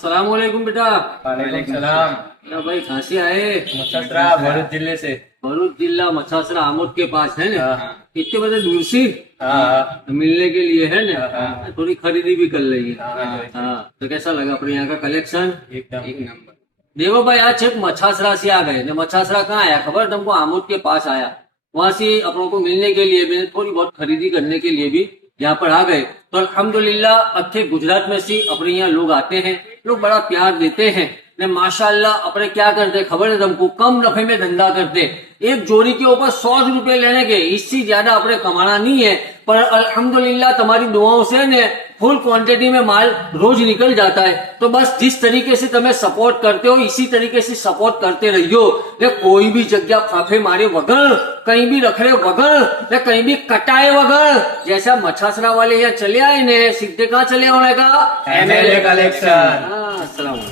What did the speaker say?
अस्सलाम वालेकुम बेटा। वालेकुम सलाम। क्या भाई कहाँ से आए? मछसरा भरूच जिले से। भरूच जिला मछासरा आमोद के पास है ना? हाँ। इतने बजे दूर से हाँ मिलने के लिए है ना? हाँ। थोड़ी खरीदी भी कर लेंगे। हाँ। हाँ तो कैसा लगा अपने यहाँ का कलेक्शन? एकदम एक नंबर। देखो भाई आज छेक मछासरा से आ गए। मछासरा कहाँ आया खबर तुमको? आमोद के पास आया। वहां से अपनों को मिलने के लिए भी थोड़ी बहुत खरीदी करने के लिए भी यहाँ पर आ गए। तो अल्हम्दुलिल्लाह अच्छे गुजरात में से अपने यहाँ लोग आते हैं, लोग बड़ा प्यार देते हैं ने माशाल्लाह। अपने क्या करते खबर है तुमको? कम नफे में धंधा करते। एक जोड़ी के ऊपर 100 रुपए लेने के, इससे ज्यादा अपने कमाना नहीं है। पर अल्हम्दुलिल्लाह तुम्हारी दुआओं से ने फुल क्वांटिटी में माल रोज निकल जाता है। तो बस जिस तरीके से तुम्हें सपोर्ट करते हो इसी तरीके से सपोर्ट करते रहियो। कोई भी जगह फाफे मारे वगैर, कहीं भी रखड़े वगैर, कहीं भी कटाए वगैर, जैसा मछासरा वाले यहाँ चले आए ने सीधे कहाँ चले आने का? MLA collection. हाँ, अस्सलाम वालेकुम।